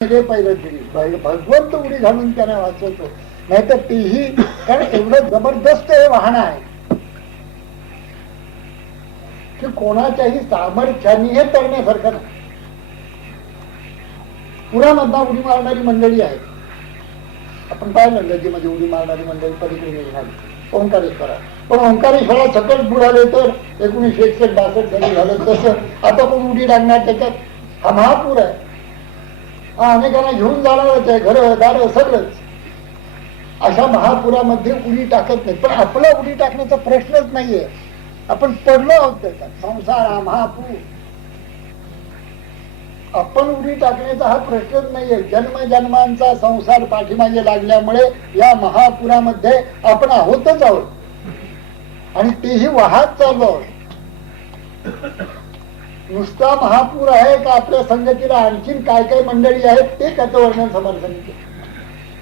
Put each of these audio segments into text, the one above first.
पहिलं भगवंत उडी घालून त्यांना वाचवतो, नाहीतर तेही कारण एवढं जबरदस्त हे वाहन आहे की कोणाच्याही सामर्थ्याने हे तरण्यासारखं नाही. पुरामधना उडी मारणारी मंडळी आहे, आपण पाहिलं नदीमध्ये उडी मारणारी मंडळी पलीकडे निघाली ओंकारेश्वरा, पण ओंकारेश्वरा सकट बुडाले तर 1961-62 साली झालं. तसं आता कोण उडी टाकणार त्याच्यात? हा महापूर आहे, हा अनेकांना घेऊन जाणारच आहे, घर दार सगळंच. अशा महापुरामध्ये उडी टाकत नाही. पण आपला उडी टाकण्याचा प्रश्नच नाहीये, आपण पडलो आहोत त्याच्यात. संसार हा महापूर, आपण उडी टाकण्याचा हा प्रश्नच नाहीये. जन्मजन्मांचा संसार पाठीमागे लागल्यामुळे या महापुरामध्ये आपण आहोतच आहोत आणि तेही वाहत चाललो आहोत. नुसता महापूर आहे का आपल्या संगतीला आणखीन काय काय मंडळी आहेत ते त्याचं वर्णन समर्थन केलं.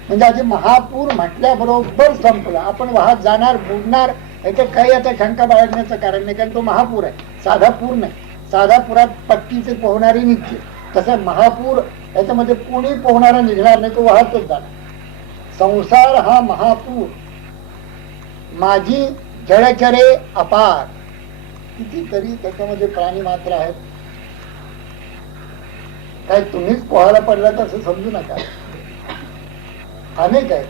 म्हणजे आधी महापूर म्हटल्याबरोबर संपला. आपण वाहत जाणार बुडणार याचं काही आता शंका बाळगण्याचं कारण नाही, कारण तो महापूर आहे, साधा पूर नाही. साधा पुरात पट्टीचे पोहणारी निघते, तसं महापूर याच्यामध्ये कोणी पोहणारा निघणार नाही, तो वाहतच जाणार. संसार हा महापूर, माझी जळचरे अपार, कितीतरी त्याच्यामध्ये प्राणी मात्र आहेत. काय तुम्हीच पोहायला पडला तर असं समजू नका, अनेक आहेत.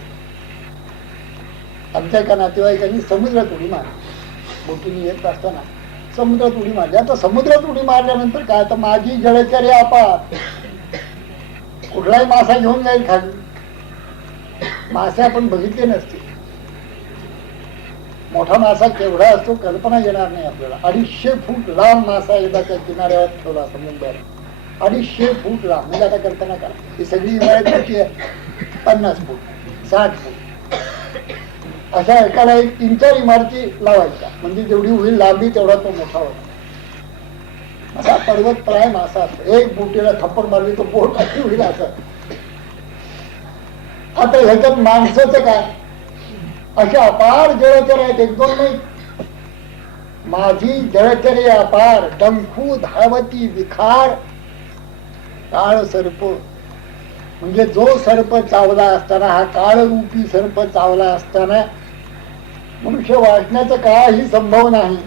आमच्या एका नातेवाईकांनी समुद्रात उडी मारली, बोटीने येत असताना समुद्रात उडी मारली. आता समुद्रात उडी मारल्यानंतर काय, आता माझी जळचरे अपार, कुठलाही मासा घेऊन जाईल खाली. मासे आपण बघितले नसते, मोठा मासा केवढा असतो कल्पना येणार नाही आपल्याला. 250 फूट लांब मासा एकदा त्या किनाऱ्यावर ठेवला असतो मुंबईला, 250 फूट लांब. म्हणजे आता कल्पना करा, ही सगळी इमारत किती आहे, 50 फूट 60 फूट, अशा एकाला एक 3-4 इमारती लावायच्या, म्हणजे जेवढी होईल लांबी तेवढा तो मोठा होता. असा पर्वत प्राय मासा असतो, एक बोटीला थप्पड मारली तो बोट अशी होईल असं. आता ह्याच्यात माणसाचं काय, असे अपार जळचर आहेत, 1-2 नाही. माझी जळचरे अपार, डंखू धावती विखार, काळ सर्प. म्हणजे जो सर्प चावला असताना, हा काळ रूपी सर्प चावला असताना मनुष्य वाचण्याचा काळही संभव नाही,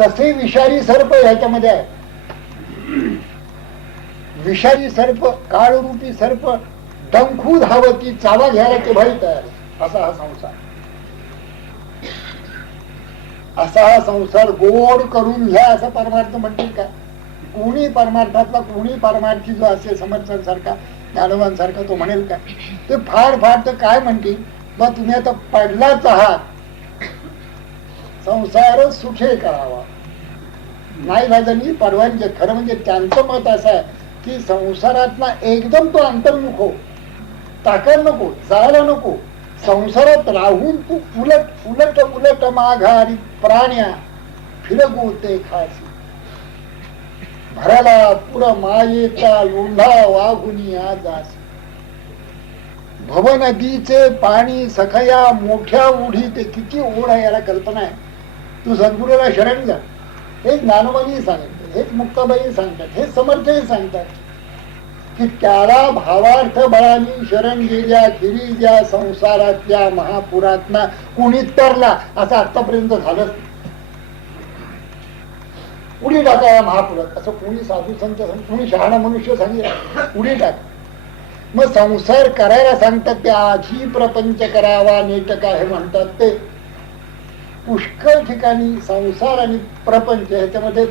तसे विषारी सर्प ह्याच्यामध्ये आहे. विषारी सर्प, काळ रूपी सर्प, डंखू धावती, चावा घ्यायला केव्हाही तयार. असा हा संसार, असा हा संसार गोड करून घ्या असं परमार्थ म्हणतील का? कोणी परमार्थातला कोणी परमार्थी जो असेल समर्थांसारखा ज्ञानवांसारखा तो म्हणेल का? ते फार फार तर काय म्हणतील, मग तुम्ही आता पडलाच आहात, संसार सुखे करावा, नाही भाजनी परवानगी. खरं म्हणजे त्यांचं मत असं आहे की संसारातला एकदम तो अंतर्मुख हो, टाकायला नको, जायला नको. संसारात राहून तू उलट उलट उलट माघारी प्राण्या फिरगोते खासी, भराला पुर मायेचा लोंढा वाघुनी आजास. भवनदीचे पाणी सखया मोठ्या उढी, ते किती ओढ आहे याला कल्पना आहे. तू सद्गुरूला शरण जा, हेच ज्ञानोबांनी सांगितलं, हेच मुक्ताबाई सांगतात, हेच समर्थही सांगतात की त्याला भावार्थ बळानी शरण गेल्या गिरीच्या संसारातल्या महापुरातना कोणी तरला असं आतापर्यंत झालं. उडी टाका या महापुरात असं कोणी साधू संत, कोणी शहाणा मनुष्य सांगितलं उडी टाक. मग संसार करायला सांगतात ते आधी प्रपंच करावा नेटका हे म्हणतात. ते पुष्कळ ठिकाणी संसार आणि प्रपंच ह्याच्यामध्ये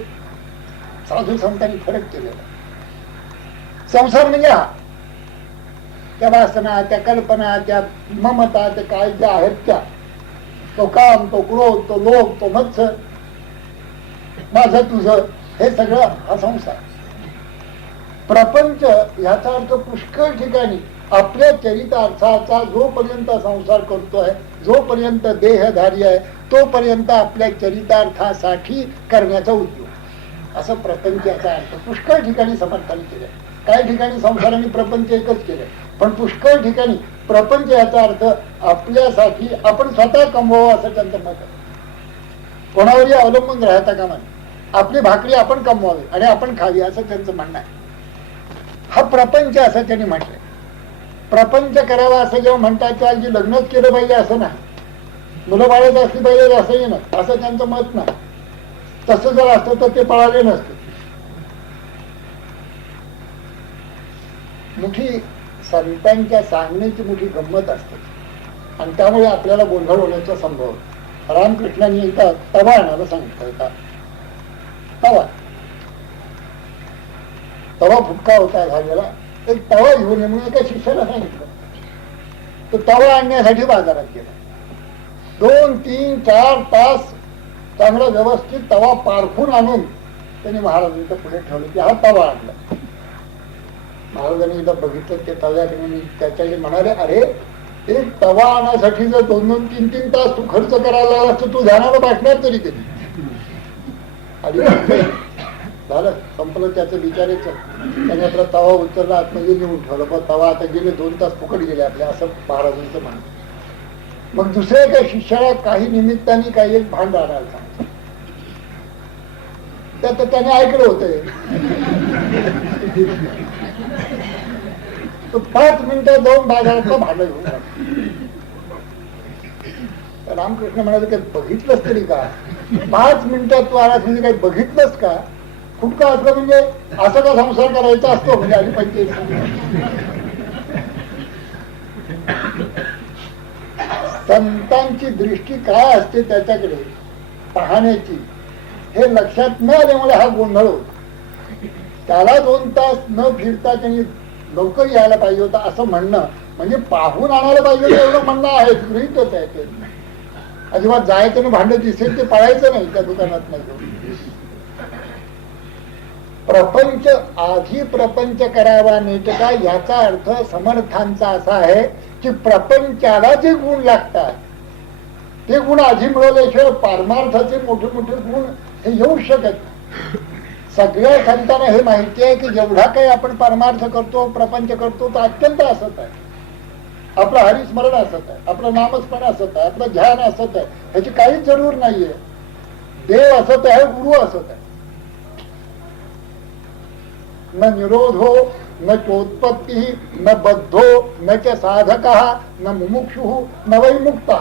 साधू संतांनी फरक केलेला. संसार म्हणजे हा, त्या वासना, त्या कल्पना, त्या ममता, त्या काय ज्या आहेत त्या, तो काम, तो क्रोध, तो लोभ, तो मत्सर, माझं तुझं, हे सगळं हा संसार. प्रपंच ह्याचा अर्थ पुष्कळ ठिकाणी आपल्या चरितार्थाचा जोपर्यंत संसार करतोय, जोपर्यंत देहधारी आहे, तोपर्यंत आपल्या चरितार्थासाठी करण्याचा उद्योग, असं प्रपंच याचा अर्थ पुष्कळ ठिकाणी समर्थन केलंय. काही ठिकाणी संसार आणि प्रपंच एकच केलंय, पण पुष्कळ ठिकाणी प्रपंच याचा अर्थ आपल्यासाठी आपण स्वतः कमवावं असं त्यांचं मत आहे. कोणावरही अवलंबून राहता कामा नये, आपली भाकरी आपण कमवावी आणि आपण खावी असं त्यांचं म्हणणं आहे. हा प्रपंच असं त्यांनी म्हटलंय. प्रपंच करावा असं जेव्हा म्हणतात तेव्हा अगदी लग्नच केलं पाहिजे असं नाही, मुलं बाळच असली पाहिजे असंही नाही, असं त्यांचं मत नाही. तसं जर असतं तर ते पळाले नसते. मोठी संतांच्या सांगण्याची मोठी गंमत असते आणि त्यामुळे आपल्याला गोंधळ होण्याचा संभव. रामकृष्णांनी एकदा तवा आणायला सांगितलं. का तवा फुटका होता झालेला, एक तवा घेऊन ये म्हणून एका शिष्याला सांगितलं. तो तवा आणण्यासाठी बाजारात गेला. 2, 3, 4 तास चांगला व्यवस्थित तवा पारखून आणून त्यांनी महाराजांच्या पुढे ठेवलं की हा तवा आणला. महाराजांनी एकदा बघितलं ते तव्याकडे, त्याच्याकडे म्हणाले, अरे एक तवा आणण्यासाठी जर 2-2, 3-3 तास तू खर्च करायला लागला तर तू ध्यानाला बसणार तरी कधी. आणि झालं, संपलं त्याचं विचारायचं. त्याने आपला तवा उचलला, आतमध्ये नेऊन ठेवलं. पण तवा आता गेले 2 तास फुकट गेले आपल्या, असं महाराजांचं म्हणणं. मग दुसऱ्या एका शिष्याला काही निमित्ताने काही एक भांड आणायला सांगितलं. त्यात त्याने ऐकलं होतं. तो 5 मिनिटात जाऊन बाजारातलं भांड घेऊन आला. रामकृष्ण म्हणाले, काही बघितलंच तरी का? 5 मिनिटात तू आलास म्हणजे काही बघितलंच का? फुटका असलं म्हणजे असं का संसार करायचा असतो म्हणजे आधी पाहिजे. संतांची दृष्टी काय असते त्याच्याकडे पाहण्याची हे लक्षात न आल्यामुळे हा गोंधळ होतो. त्याला 2 तास न फिरता त्यांनी लवकर यायला पाहिजे होता असं म्हणणं म्हणजे पाहून आणायला पाहिजे होतं एवढं म्हणणं आहे. गृहीतच आहे ते. अजिबात जायचं भांड दिसेल ते पळायचं नाही त्या दुकानात नाही. प्रपंच आधी प्रपंच करावा नेटका याचा अर्थ समर्थांचा असा आहे की प्रपंचाला जे गुण लागतात ते गुण आधी मिळवल्याशिवाय पारमार्थाचे मोठे मोठे गुण हे येऊ शकत नाही. सगळ्या संतांना हे माहिती आहे की जेवढा काही आपण परमार्थ करतो, प्रपंच करतो तो अत्यंत असत आहे. आपलं हरिस्मरण असत आहे, आपलं नामस्मरण असत आहे, आपलं ध्यान असत आहे, ह्याची काहीच जरूर नाहीये. देव असत आहे, गुरु असत आहे. न निरोधो न चोत्पत्ती न बद्धो न च साधक न मुमुक्षु न वै मुक्त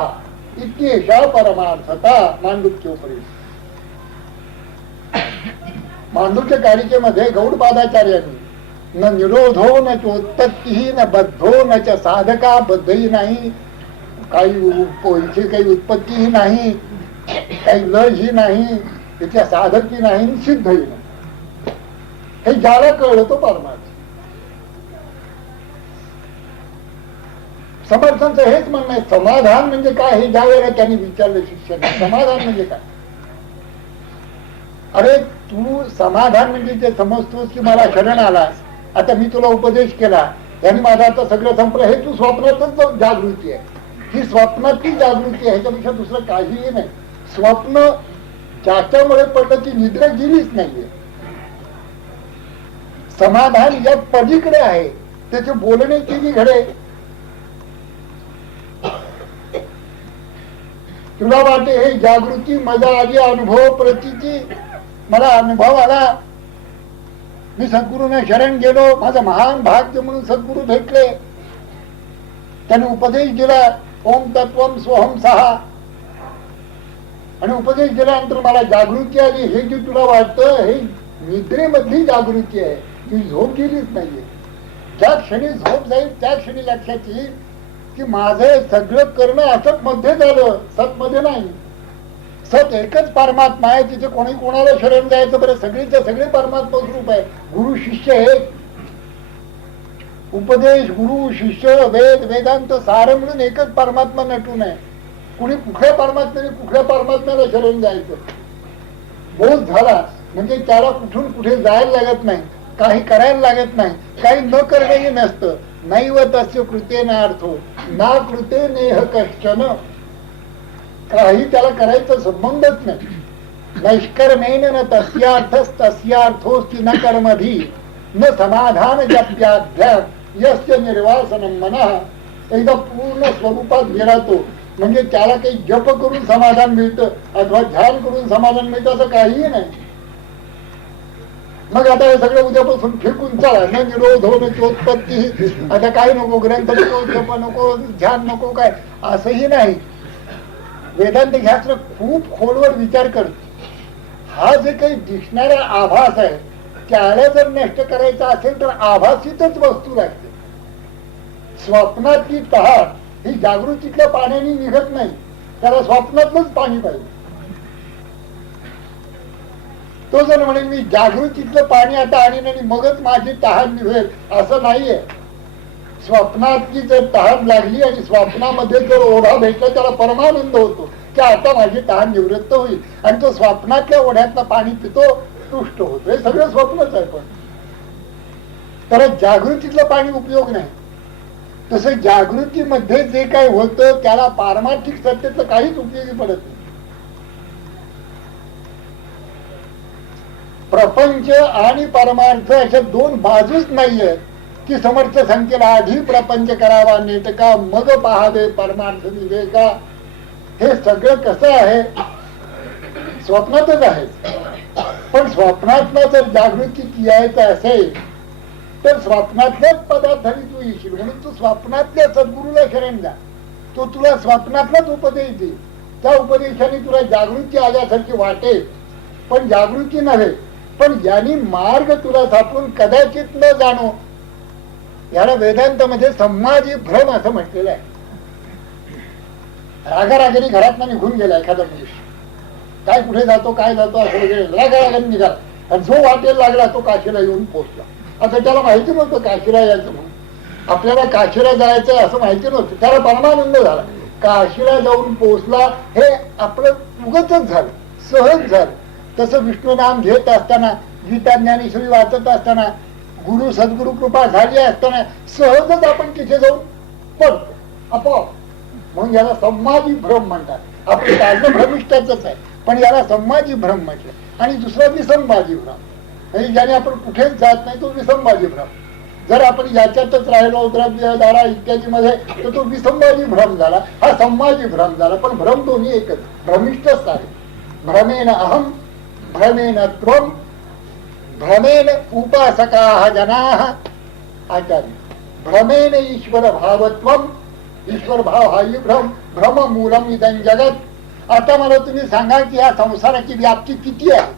इत्येषा परमार्थता. मांडुक्योपरी मांडुक्य कारिकेमध्ये गौडपादाचार्यांनी न निरोधो न चोत्पत्ती न बद्धो न च साधका, बद्धही नाही, काही काही उत्पत्तीही नाही, काही लयही नाही, त्याच्या साधकही नाही, सिद्धही नाही. हे ज्याला कळलं तो परमार्थ. समर्थांचं हेच म्हणणं आहे. समाधान म्हणजे काय हे ज्या वेळेला त्यांनी विचारलं शिष्याने, समाधान म्हणजे काय? अरे तू समाधान म्हणजे ते समजतोस की मला शरण आलास, आता मी तुला उपदेश केला आणि माझं आता सगळं संपलं, हे तू स्वप्नातच जागृती आहे. ही स्वप्नातली जागृती आहे, ह्याच्यापेक्षा दुसरं काहीही नाही. स्वप्न ज्याच्यामुळे पडलं ती निद्रा गेलीच नाहीये. समाधान या पलीकडे आहे, त्याचे बोलणे केली घडे. तुला वाटते हे जागृती मजा आली, अनुभव प्रतीची, मला अनुभव आला, मी सद्गुरूंना शरण गेलो, माझं महान भाग्य म्हणून सद्गुरू भेटले, त्याने उपदेश दिला ओम तत्वम सोहम सहा, आणि उपदेश दिल्यानंतर मला जागृती आली. हे जे तुला वाटतं हे निद्रेमधली जागृती आहे, ती झोप गेलीच नाहीये. ज्या क्षणी झोप जाईल त्या क्षणी लक्षात येईल की माझं सगळं करणं असत मध्ये झालं, सत मध्ये नाही. सत एकच परमात्मा आहे, तिथे कोणी कोणाला शरण जायचं बरं, सगळीच्या सगळे परमात्मा स्वरूप आहे. गुरु शिष्य हे उपदेश, गुरु शिष्य, वेद वेदांत सार म्हणून एकच परमात्मा नटून आहे. कुणी कुठल्या परमात्म्याला शरण जायचं. बोध झाला म्हणजे त्याला कुठून कुठे जायला लागत नाही, काही करायला लागत नाही, काही न करणंही नसतं. नैव तस्य कृते ना अर्थो ना कृते नेह कश्चन. काही त्याला करायचा संबंधच नाही. नैष्कर्मेण न तस्यार्थस तस्यार्थोस्ति न कर्मभी न समाधान जप्याध्यात् यस्य निर्वासनं मनः. एकदा पूर्ण स्वरूपात गेला तो म्हणजे त्याला काही जप करून समाधान मिळतं अथवा ध्यान करून समाधान मिळतं असं काहीही नाही. मग आता हे सगळं उद्यापासून फेकून चला, न निरोध होणं चोत्पत्ती, आता काय नको, ग्रंथ नको, जप नको, ध्यान नको, काय असंही नाही. वेदांत शास्त्र खूप खोलवर विचार करतो. हा जे काही दिसणारा आभास आहे त्याला जर नष्ट करायचा असेल तर आभासीतच वस्तू लागते. स्वप्नातली तहान ही जागृतीतल्या पाण्याने निघत नाही, त्याला स्वप्नातलंच पाणी पाहिजे. तो जर म्हणे मी जागृतीतलं पाणी आता आणीन आणि मगच माझी तहान निघेल, असं नाहीये. स्वप्नातली जर तहान लागली आणि स्वप्नामध्ये जर ओढा भेटला त्याला परमानंद होतो की आता माझी तहान निवृत्त होईल, आणि तो स्वप्नातल्या ओढ्यातलं पाणी पितो, तुष्ट होतो. हे सगळं स्वप्नच आहे. पण तर जागृतीतलं पाणी उपयोग नाही. तसं जागृतीमध्ये जे काही होतं त्याला पारमार्थिक सत्तेचं काहीच उपयोगी पडत नाही. प्रपंच आणि परमार्थ अशा दोन बाजूच नाहीये की समर्थ सांगतील आधी प्रपंच करावा नेटका मग पहावे परमार्थ विवेका. हे सगळं कसं आहे, स्वप्नातच आहे. पण स्वप्नातलं जर जागृती यायचं असेल तर स्वप्नातल्याच पदार्थाने तू येशील. म्हणून तू स्वप्नातल्या सद्गुरूला शरण जा, तो तुला स्वप्नातलाच उपदेश देईल. त्या उपदेशाने तुला जागृती आल्यासारखी वाटेल, पण जागृती नव्हे. पण ज्यांनी मार्ग तुला सापडून कदाचित न जाणो, याला वेदांतामध्ये संमाजी भ्रम असं म्हटलेलं आहे. रागारागाने घरात निघून गेला एखादा मनुष्य, काय कुठे जातो काय जातो असं वगैरे रागारागाने निघाला, आणि जो वाटेल लागला तो काशीला येऊन पोहोचला. आता त्याला माहिती नव्हतं काशीला यायचं म्हणून, आपल्याला काशीला जायचं असं माहिती नव्हतं. त्याला परमानंद झाला, काशीला जाऊन पोहोचला. हे आपलं उगतच झालं, सहज झालं. तसं विष्णू नाम घेत असताना, गीता ज्ञानेश्वरी वाचत असताना, गुरु सद्गुरु कृपा झाली असताना सहजच आपण तिथे जाऊन पडतो आपोआप. म्हणून याला संमाजी भ्रम म्हणतात. आपलं काढणं भ्रमिष्ठाच आहे, पण याला संमाजी भ्रम म्हटलं. आणि दुसरा विसंबाजी भ्रम, म्हणजे ज्याने आपण कुठेच जात नाही तो विसंबाजी भ्रम. जर आपण याच्यातच राहिलो द्रव्य दारा इत्यादी मध्ये तर तो विसंबाजी भ्रम झाला, हा संमाजी भ्रम झाला. पण भ्रम दोन्ही एकच, भ्रमिष्ठच आहे. भ्रमेन अहम भ्रमेन त्वम भ्रमेन उपासकाः जनाः आचार्य. भ्रमेन ईश्वर भावत्वम, ईश्वर भाव हा भ्रम, भ्रम मूलम इदं जगत. आता मला तुम्ही सांगा की या संसाराची व्याप्ती किती आहे,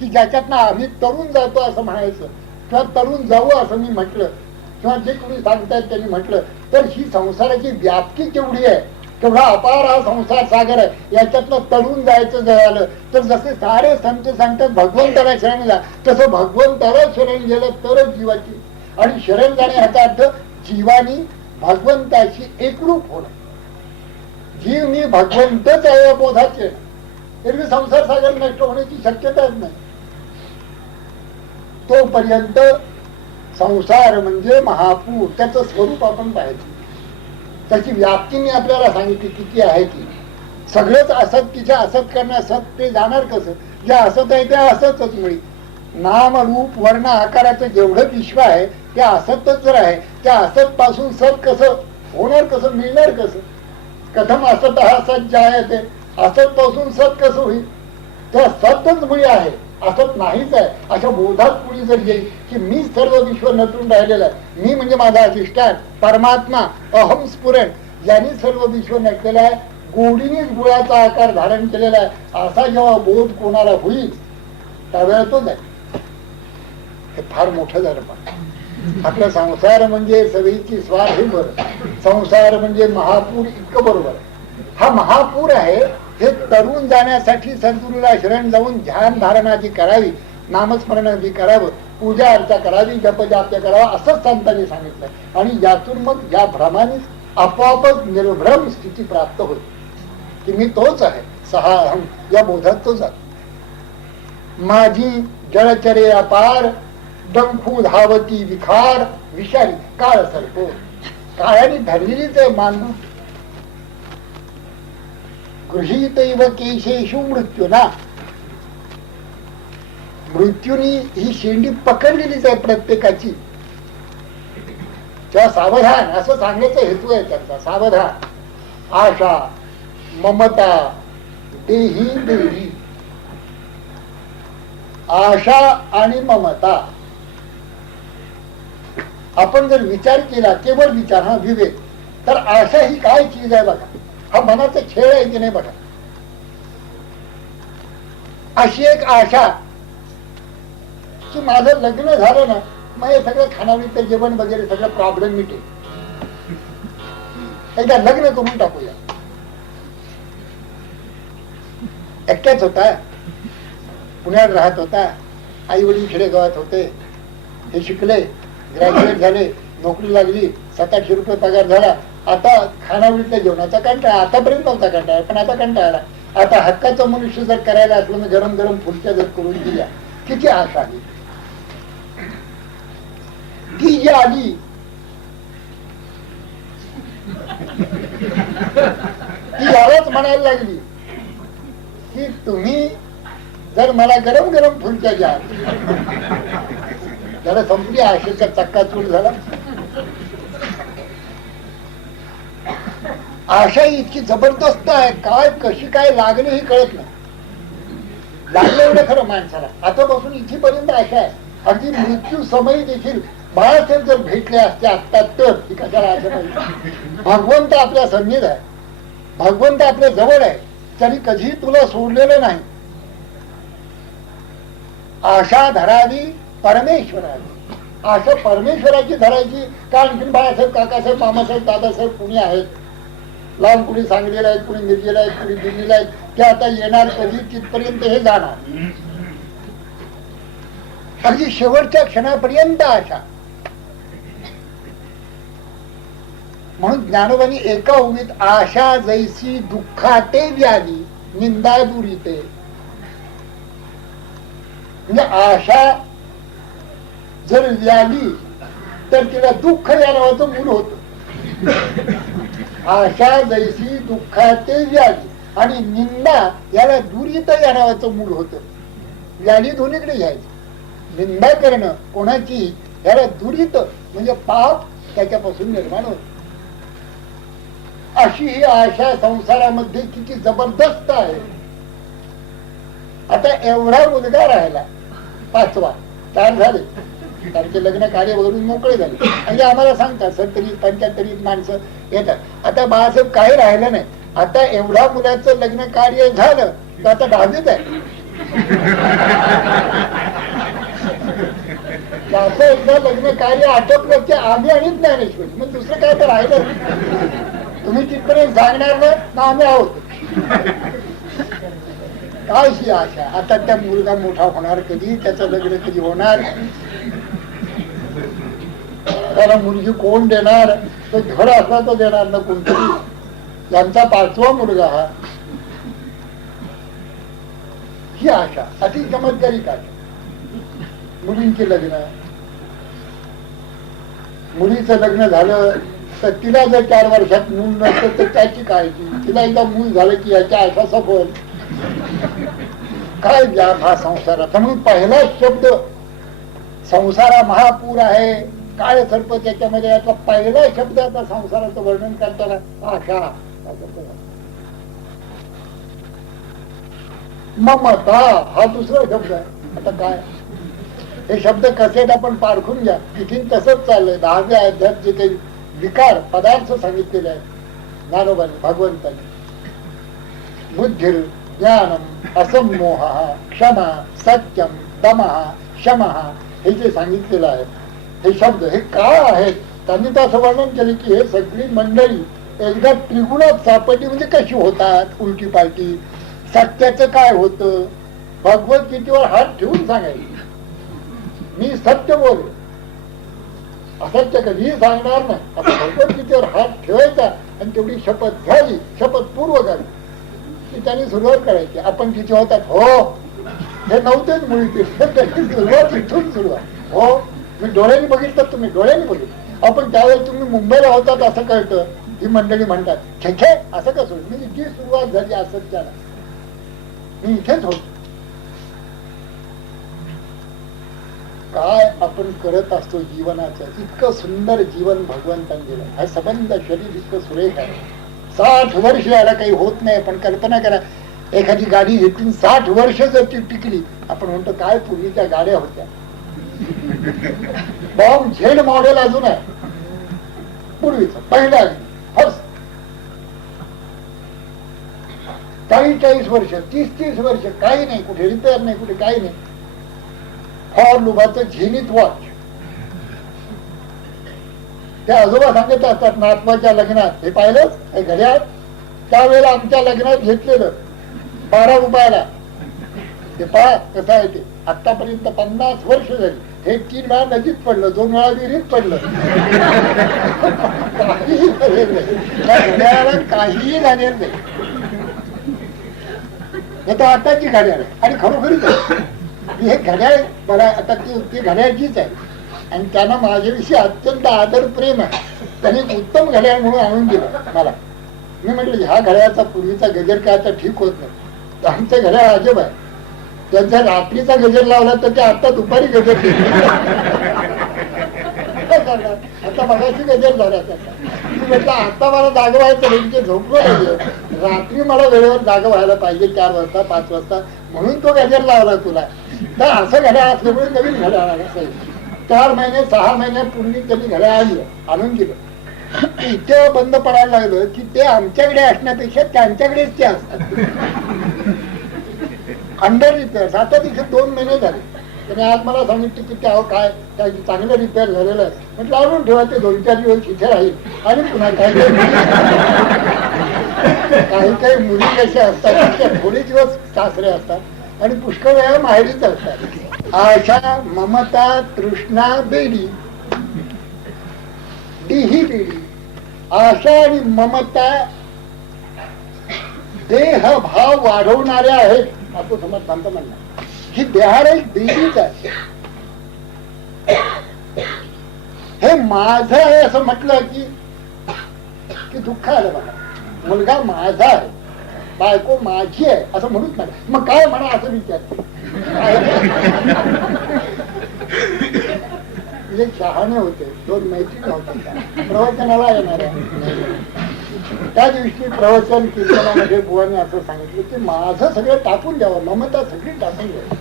की ज्याच्यातनं आम्ही तरुण जातो असं म्हणायचं, किंवा तरुण जाऊ असं मी म्हटलं, किंवा जे कोणी सांगतायत त्यांनी म्हटलं, तर ही संसाराची व्याप्ती केवढी आहे, केवढा अपार हा संसार सागर आहे. याच्यातनं तरुण जायचं झालं तर जसे सारे संत सांगतात भगवंताला शरण जा, तसं भगवंताला शरण गेलं तरच जीवाची. आणि शरण जाणे ह्याचा अर्थ जीवानी भगवंताशी एकरूप होणं. जीव मी भगवंतच आहे या बोधाचे, एरवी संसार सागर नष्ट होण्याची शक्यताच नाही. तोपर्यंत संसार म्हणजे महापूर, त्याचं स्वरूप आपण पाहायचं, त्याची व्याप्ती मी आपल्याला सांगितली किती आहे ती. सगळंच असत तिच्या असत करणं, सत ते जाणार कसं, जे असत आहे ते असतच मिळेल. नाम रूप वर्ण आकाराचं जेवढं विश्व आहे ते असतच जर आहे, त्या असत पासून सत कसं होणार, कसं मिळणार, कसं कथम असत हा सत जायते, असत पासून सत कसं होईल. त्या सतच मुळे आहे, असत नाहीच आहे. अशा बोधात पुढे जर येईल की मी सर्व विश्व नटून राहिलेलं आहे, मी म्हणजे माझा अधिष्ठान परमात्मा अहम स्फुरण, यांनी सर्व विश्व नटलेलं आहे, गोडीनेच गुळाचा आकार धारण केलेला आहे, असा जेव्हा बोध कोणाला होईल त्यावेळेला तो जाईल. हे फार मोठं झालं. पण आपला संसार म्हणजे सगळीची स्वार हे बरं, संसार म्हणजे महापूर इतकं बरोबर. हा महापूर आहे. हे तरुण जाण्यासाठी सद्गुरूला शरण जाऊन ध्यान धारणाची करावी, नामस्मरणाची करावं, पूजा अर्चा करावी, जपजाप करावा असंच संतांनी सांगितलंय. आणि यातून मग या भ्रमाने आपोआपच निर्भ्रम स्थिती प्राप्त होईल की मी तोच आहे, सहा अहम या बोधात तो जातो. माझी जळचरे अपार डंखू धावती विखार विषारी काळ सरतो. काळाने धरलेलीच आहे मानूट. गृहीतैव केशेषु मृत्यू ना, मृत्यूनी ही शेंडी पकडलेलीच आहे प्रत्येकाची. तेव्हा सावधान असं सांगण्याचा हेतू आहे त्यांचा. सावधान, आशा, ममता, देही देही आशा आणि ममता आपण जर विचार केला, केवळ विचार, हा विवेक, तर आशा ही काय चीज आहे बघा, हा मनाचा खेळ आहे की नाही बघा. अशी एक आशा की माझं लग्न झालं ना, मग हे सगळं खानावळीचं जेवण वगैरे सगळं प्रॉब्लेम मिटेल, एकदा लग्न करून टाकूया. एकट्याच होता, पुण्यात राहत होता, आई वडील खेडेगावात होते, हे शिकले, ग्रॅज्युएट झाले, नोकरी लागली, 700-800 रुपये पगार झाला. आता खानावळीतल्या जेवणाचा कंटाळा, आतापर्यंत नव्हता कंटाळा, पण आता कंटाळा. आता हक्काचं मनुष्य जर करायला असलं तर गरम गरम फुलक्या जर करून दिल्या, किती आशा आली. ती जी आली ती यालाच म्हणायला लागली की तुम्ही जर मला गरम गरम फुलक्या द्या, त्याला संपली आशेचा चक्का चूर झाला. आशा इतकी जबरदस्त आहे, काय कशी काय लागली हे कळत नाही. लागलं एवढं खरं माणसाला. आतापासून इथेपर्यंत आशा आहे, अगदी मृत्यू समयी देखील बाळासाहेब जर भेटले असते आत्ता तर ही कशाला आशा पाहिजे. भगवंत आपल्या सन्निध आहे, भगवंत आपल्या जवळ आहे, त्यांनी कधी तुला सोडलेलं नाही. आशा धरावी परमेश्वराची, आशा परमेश्वराची धरायची. का आणखीन बाळासाहेब, काकासाहेब, मामासाहेब, दादासाहेब कुणी आहेत, लांब कुणी सांगलीला आहेत, कुणी मिरजेला आहेत, कुणी दिल्लीला आहेत, ते आता येणार कधी, तिथपर्यंत हे जाणार. अगदी शेवटच्या क्षणापर्यंत आशा. म्हणून ज्ञानोबांनी एका उमेद आशा जैसी दुःखाते व्याधी निंदा दुरीते. म्हणजे आशा जर व्याली तर तिला दुःख या नावाचं मूल होत. आशा जैसी दुःखाते व्याधी आणि निंदा याला दुरीत या नावाचं मूल होत. व्याली दोन्हीकडे घ्यायचं. निंदा करणं कोणाची याला दुरीत म्हणजे पाप त्याच्यापासून निर्माण होत. अशी ही आशा संसारामध्ये किती जबरदस्त आहे. आता एवढा मुलगा राहिला, 5वा, 4 झाले, त्यांचे लग्न कार्य वगैरे मोकळे झाले. म्हणजे आम्हाला सांगतात 70, 75 माणसं येतात. आता बाळासाहेब काही राहिलं नाही. आता एवढा मुलाचं लग्न कार्य झालं तर आता 10वीत आहे. त्याचं एकदा लग्न कार्य आटोपलं की आम्ही आणि ज्ञानेश्वरी, मग दुसरं काय तर राहिलं. तुम्ही तिथपर्यंत सांगणार ना आम्ही आहोत. काय ही आशा. आता त्या मुलगा मोठा होणार कधी, त्याचं लग्न कधी होणार, त्याला मुलगी कोण देणार, तो घर असला तर देणार ना कोणतरी. यांचा 5वा मुलगा हा. ही आशा अति चमत्कारिक आशा. मुलींचे लग्न, मुलीचं लग्न झालं तर तिला जर 4 वर्षात मूल नसतं तर त्याची काळजी. तिला एकदा मूल झालं की याच्या आशा सफल. काय व्याप हा संसाराचा. म्हणून पहिला शब्द संसारा महापूर आहे, काळ सर्प त्याच्यामध्ये याचा पहिला शब्द आता संसाराचं वर्णन करताना आशा. ममता हा दुसरा शब्द आहे. आता काय हे शब्द कसे आपण पारखून घ्या. तिथे तसंच चाललंय. 10व्या अध्यायात जे काही विकार पदार्थ सांगितलेले आहेत ज्ञानोबांनी, भगवंतांनी, बुद्धिर ज्ञानम असमोह क्षमा सत्यम दमः शमः, हे जे सांगितलेलं आहे हे शब्द हे काय आहेत. त्यांनी तर असं वर्णन केले की हे सगळी मंडळी एकदा त्रिगुणात सापडली म्हणजे कशी होतात उलटी पालटी. सत्याचं काय होतं, भगवद्गीतेवर हात ठेवून सांगायचं मी सत्य बोल, असत्य कधीही सांगणार नाही. आता भगवद्गीतेवर हात ठेवायचा आणि तेवढी शपथ झाली, शपथ पूर्व झाली की त्यांनी सुरुवात करायची. आपण तिथे होतात हो हे नव्हतेच मुळी, सुरुवात इथून सुरुवात. हो मी डोळ्यांनी बघितलं, तुम्ही डोळ्यांनी बघितलं. आपण त्यावेळेस तुम्ही मुंबईला होतात असं कळतं. ही मंडळी म्हणतात छे छे असं कसं. मी जी सुरुवात झाली असत्याला, मी इथेच होतो. काय आपण करत असतो जीवनाचं. इतकं सुंदर जीवन भगवंतांनी दिलं. हा संबंध शरीर इतकं सुरेख आहे. 60 वर्ष याला काही होत नाही. पण कल्पना करा एखादी गाडी घेतली 60 वर्ष जर ती टिकली, आपण म्हणतो काय पूर्वीच्या गाड्या होत्या. बॉम्ब झेड मॉडेल अजून आहे पूर्वीच पहिल्या फर्स्ट. 40-40 वर्ष 30-30 वर्ष काही नाही, कुठे रिपेअर नाही, कुठे काही नाही. हॉर लुबाचं झेनिथ वॉच. त्या आजोबा सांगत असतात नातवाच्या लग्नात, हे पाहिलं हे घड्याळ त्यावेळेला आमच्या लग्नात घेतलेलं 12 रुपयाला. ते पहा कसं आहे ते. आतापर्यंत 50 वर्ष झाली. हे 3 वेळा नदीत पडलं, 2 वेळा विहिरीत पडलं. काहीही झालेलं नाही, त्या घड्याळाला काहीही झालेलं नाही. हे तर आताची घड्याळ आहे आणि खरोखरीच आहे. हे घड्याळ मला आता ती घड्याळचीच आहे आणि त्यांना माझ्याविषयी अत्यंत आदर प्रेम आहे. त्यांनी उत्तम घड्याळ म्हणून आणून दिलं मला. मी म्हटलं ह्या घड्याळाचा पूर्वीचा गजर काय आता ठीक होत नाही. आमचं घड्याळ अजब आहे. त्यांचा रात्रीचा गजर लावला तर ते आता दुपारी गजर आता मगाशी गजर झाला त्याचा. मी म्हटलं आता मला जागा व्हायचं म्हणजे झोपलो पाहिजे, रात्री मला वेळेवर जागा व्हायला पाहिजे 4 वाजता 5 वाजता, म्हणून तो गजर लावला तुला. तर असं घड्याळ असल्यामुळे नवीन घड्याळ आला. 4 महिने 6 महिन्यापूर्वी त्यांनी घड्याळ आणून दिलं. इथे बंद पडायला लागलं की ते आमच्याकडे असण्यापेक्षा त्यांच्याकडेच ते असतात. Under repair. आता तिथे 2 महिने झाले. त्याने आज मला सांगितलं की त्या काय चांगलं रिपेअर झालेलं आहे. म्हटलं आणून ठेवा, ते 2-4 दिवस इथे राहील आणि पुन्हा काही काही मुली कशा असतात त्या थोडे दिवस सासरे असतात आणि पुष्कळ वेळा माहेरीच असतात. आशा ममता तृष्णा बेडी ही बेडी. आशा आणि ममता देह भाव वाढवणाऱ्या आहेत असं समर्थांचं म्हणणं. ही देहाला एक बेडीच आहे. हे माझं आहे असं म्हटलं की दुःख आलं. बघा मुलगा माझा आहे, बायको माझी आहे असं म्हणूच नाही. मग काय म्हणा असं विचारते. म्हणजे शहाणे होते 2 मैत्रिणी होत्या प्रवचनाला येणाऱ्या. त्या दिवशी प्रवचन कीर्तनामध्ये बुवाने असं सांगितलं की माझं सगळं टाकून द्यावं, ममता सगळी टाकून द्यावं.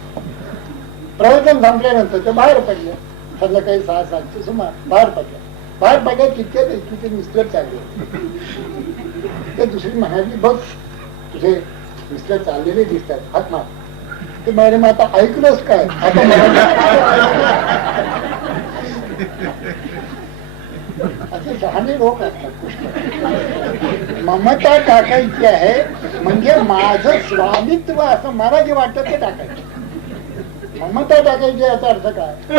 प्रवचन संपल्यानंतर ते बाहेर पडले. संध्याकाळी 6-7च्या सुमार बाहेर पडले. बाहेर पडल्या तितके ते मिस्टर चालले. ते दुसरी म्हणाली बघ तुझे मिस्टर चाललेले दिसतात, हात मार. ते म्हणाले मग आता ऐकलंच काय आता असे शहाणे लोक असतात. ममता टाकायची आहे म्हणजे माझं स्वामित्व असं मला जे वाटतं ते टाकायचं. ममता टाकायची याचा अर्थ काय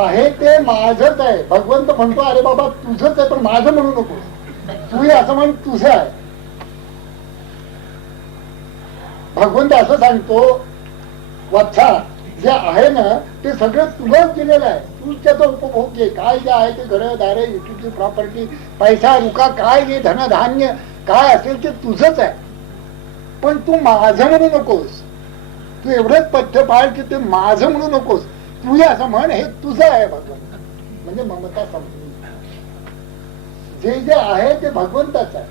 आहे ते माझंच आहे. भगवंत म्हणतो अरे बाबा तुझंच आहे पण माझं म्हणू नको, तू असं म्हण तुझं आहे. भगवंत असं सांगतो वत्सा जे आहे ना ते सगळं तुलाच दिलेलं आहे, तूच त्याचा उपभोग घे. काय जे आहे ते घर दारे इक्विटी प्रॉपर्टी पैसा रुका काय जे धनधान्य काय असेल ते तुझंच आहे. पण तू माझं म्हणू नकोस. तू एवढंच पथ्य पाळ की ते माझं म्हणू नकोस, तू असं म्हण हे तुझं आहे. भगवंत म्हणजे ममता समजून जे जे आहे ते भगवंताच आहे.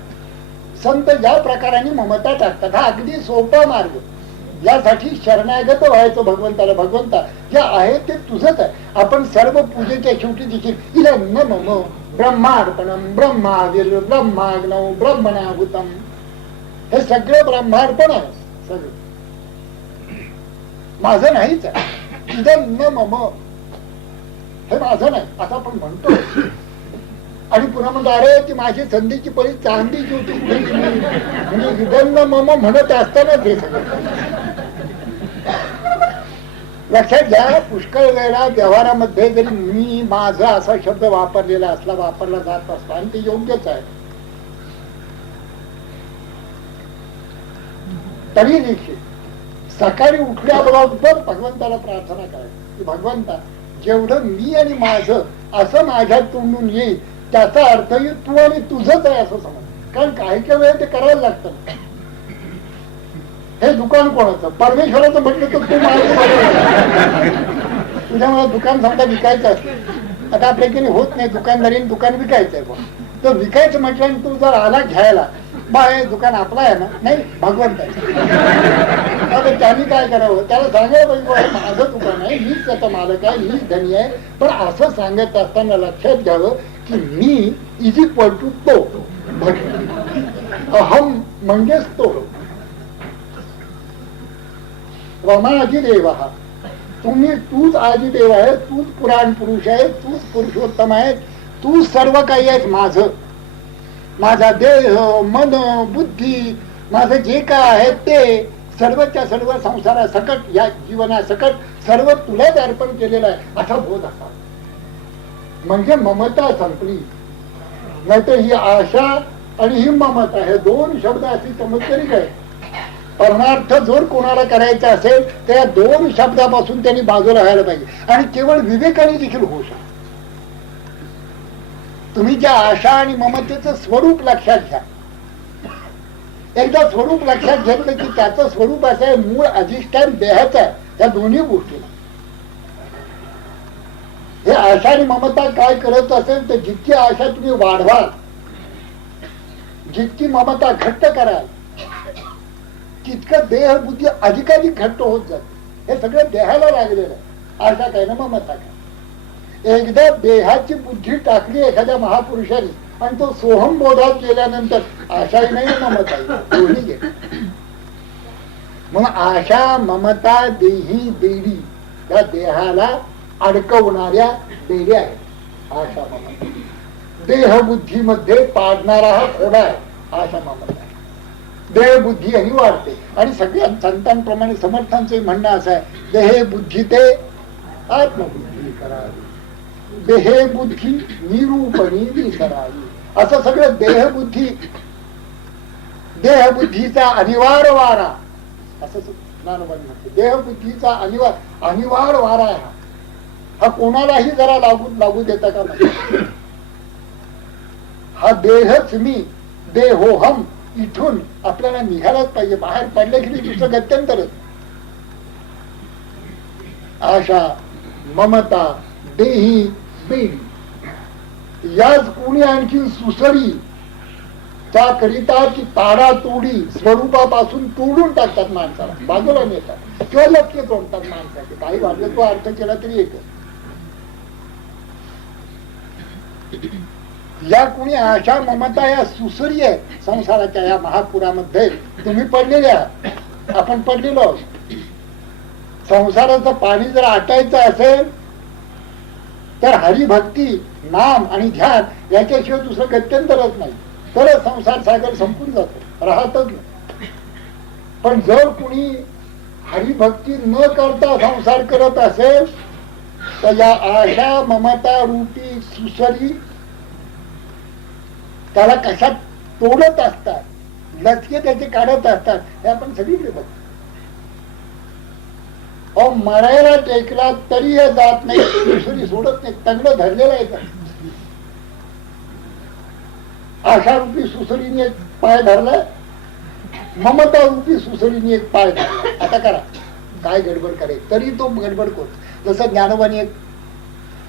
संत ज्या प्रकाराने ममता टाकतात हा अगदी सोपा मार्ग. यासाठी शरणागत व्हायचं भगवंताला. भगवंता जे आहे ते तुझंच आहे. आपण सर्व पूजेच्या शेवटी देखील इदं मम ब्रह्मार्पणम ब्रह्माविर ब्रह्माग्नौ ब्रह्मणाहुतम हे सगळं ब्रह्मार्पण आहे. सगळं माझं नाहीच आहे. इदं मम हे माझं नाही असं आपण म्हणतो आणि पुन्हा म्हणतो अरे ती माझी संधीची परी चांदीची होती म्हणजे इदं मम म्हणत असतानाच हे सगळं लक्षात घ्या. पुष्कळ वेळा व्यवहारामध्ये जरी मी माझं असा शब्द वापरलेला असला वापरला जात असतो आणि ते योग्यच आहे तरी देखील सकाळी उठल्याबरोबर भगवंताला प्रार्थना करायची की भगवंता जेवढं मी आणि माझं असं माझ्या तोंडून येईल त्याचा अर्थ तू आणि तुझंच आहे असं समज. कारण काही काही वेळ ते करायला लागतं. हे दुकान कोणाचं परमेश्वराचं म्हटलं तर तू तुझ्यामुळे दुकान समजा विकायचं असतं. आता आपल्याकडे होत नाही दुकानदारीने दुकान विकायचंय पण तर विकायचं म्हटलं तू जर आला घ्यायला बा हे दुकान आपलं आहे ना, नाही भगवंताचं. आता त्यांनी काय करावं, त्याला सांगायला पाहिजे हे माझं दुकान आहे, मीच त्याचा मालक आहे, मीच धनी आहे. पण असं सांगत असताना लक्षात घ्यावं की मी इज इक्वल टू तो, अहम म्हणजेच तो. रमाधिदेव हा, तुम्ही तूच आदिदेव आहे, तूच पुराण पुरुष आहे, तूच पुरुषोत्तम आहे, तू सर्व काही आहेस माझं. माझा देह, मन, बुद्धी, माझं जे काय आहे ते सर्वच्या सर्व संसारासकट, या जीवनासकट सर्व तुलाच अर्पण केलेलं आहे असा बोध असा. म्हणजे ममता संपली. नाहीतर ही आशा आणि ही ममता हे दोन शब्द अशी चमत्कारिक आहे. परमार्थ जर कोणाला करायचा असेल तर या दोन शब्दापासून त्यांनी बाजूला राहायला पाहिजे आणि केवळ विवेकाने देखील होऊ शकतो. तुम्ही ज्या आशा आणि ममतेचं स्वरूप लक्षात घ्या. एकदा स्वरूप लक्षात घेतलं की त्याचं स्वरूप असं आहे, मूळ अधिष्ठान देहाचं आहे. त्या दोन्ही गोष्टीला हे आशा आणि ममता काय करत असेल तर जितकी आशा तुम्ही वाढवाल, जितकी ममता घट्ट कराल, तितकं देह बुद्धी अधिकाधिक घट्ट होत जाते. हे सगळं देहाला लागलेलं आहे. आशा काय ना ममता काय. एकदा देहाची बुद्धी टाकली एखाद्या महापुरुषाने आणि तो सोहम बोधात गेल्यानंतर आशाही नाही ममता दोन्ही गेली. मग आशा ममता देही देडी या देहाला अडकवणाऱ्या बेड्या आहेत आशा ममता. देहबुद्धीमध्ये पाडणारा हा खोडा आहे आशा ममता. देहबुद्धी आणि वाढते आणि सगळ्या संतांप्रमाणे समर्थांचे म्हणणं असं आहे, देहे बुद्धी ते आत्मबुद्धी करावी, देहे बुद्धी निरूपणी विसरावी. असं सगळं देहबुद्धी, देहबुद्धीचा अनिवार्य वारा असं ज्ञानोबा म्हणते. देहबुद्धीचा अनिवार्य वारा आहे हा कोणालाही जरा लागू देता का नाही. हा देहच मी, देहोहम इथून आपल्याला निघायलाच पाहिजे. बाहेर पडले की दुसरं गत्यंतरच. आशा ममता देही बेडी याच कोणी आणखी सुसरी त्याकरिता की ताडा तोडी स्वरूपापासून तोडून टाकतात माणसाला, बाजूला नेतात किंवा लक्ष्य तोडतात माणसाचे. काही वाटलं तो अर्थ केला तरी येतो. या कोणी आशा ममता या सुसरी आहे संसाराच्या या महापुरामध्ये तुम्ही पडलेले आहात, आपण पडलेलो आहोत. संसाराचं पाणी जर आटायचं असेल तर हरिभक्ती, नाम आणि ध्यान याच्याशिवाय दुसरं गत्यंतरच नाही. तरच संसार सागर संपून जातो, राहतच नाही. पण जर कुणी हरिभक्ती न करता संसार करत असेल तर या आशा ममता रूपी सुसरी त्याला कशात तोडत असतात, लचके त्याचे काढत असतात. हे आपण सगळीकडे बघतो. मरायला टेकला तरी हे जात नाही, दुसरी सोडत नाही, तंगड धरलेला आहे. आशा रूपी सुसरीने एक पाय धरलाय, ममता रूपी सुसरीने एक पाय धरला. आता करा काय गडबड करायची, तरी तो गडबड करतो. जसं ज्ञानोबाने एक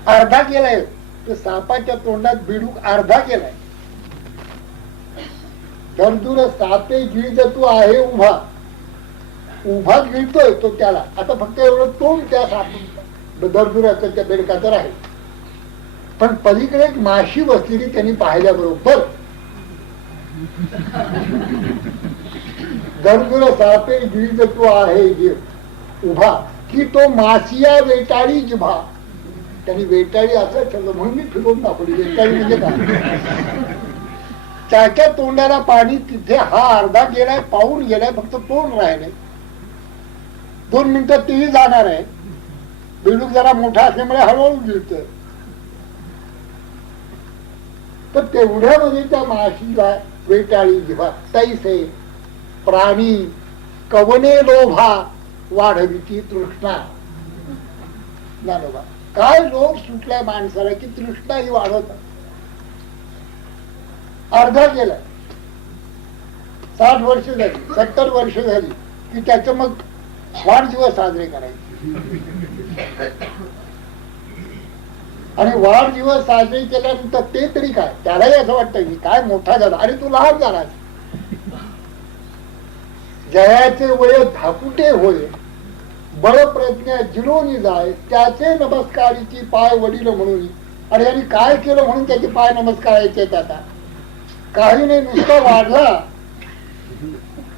अर्धा केलाय, तर सापाच्या तोंडात बिडूक अर्धा केलाय. दरदूर सापे गिळत तू आहे उभा, उभा गिळतोय तो त्याला. आता फक्त एवढं तोंड त्या साप दरदुराचं त्या बेडकाचं आहे. पण पलीकडे एक माशी बसलेली त्यांनी पाहिल्याबरोबर दरदूर सापे गिळत तू आहे उभा की तो मासिया वेटाळी जिभा. त्यांनी वेटाळी असं ठरलं म्हणून मी फिरवून दाखवली. वेटाळी म्हणजे काय, त्याच्या तोंडाला पाणी तिथे हा अर्धा गेलाय, पाहून गेलाय, फक्त तोंड राहिले. 2 मिनिटात तेही जाणार आहे. बेडूक जरा मोठा असल्यामुळे हळूहळू गिळत. तर तेवढ्यामध्ये त्या माशीला वेटाळी जिव्हा तैसे प्राणी कवने लोभा वाढविती तृष्णा. ज्ञानोबा काय लोभ सुटलाय माणसाला की तृष्णा ही वाढवतात. अर्धा गेला, 60 वर्ष झाली, 70 वर्ष झाली की त्याचं मग वाढदिवस साजरे करायचे. आणि वाढदिवस साजरे केल्यानंतर ते तरी काय, त्यालाही असं वाटतं की काय मोठा झाला आणि तू लहान झाला. जयाचे वय धाकुटे होय, बळ प्रज्ञा जिरोनी जाय, त्याचे नमस्कारीची पाय वडील म्हणून. आणि यांनी काय केलं म्हणून त्याचे पाय नमस्कारायचे? आता काही नाही, नुसता वाढला.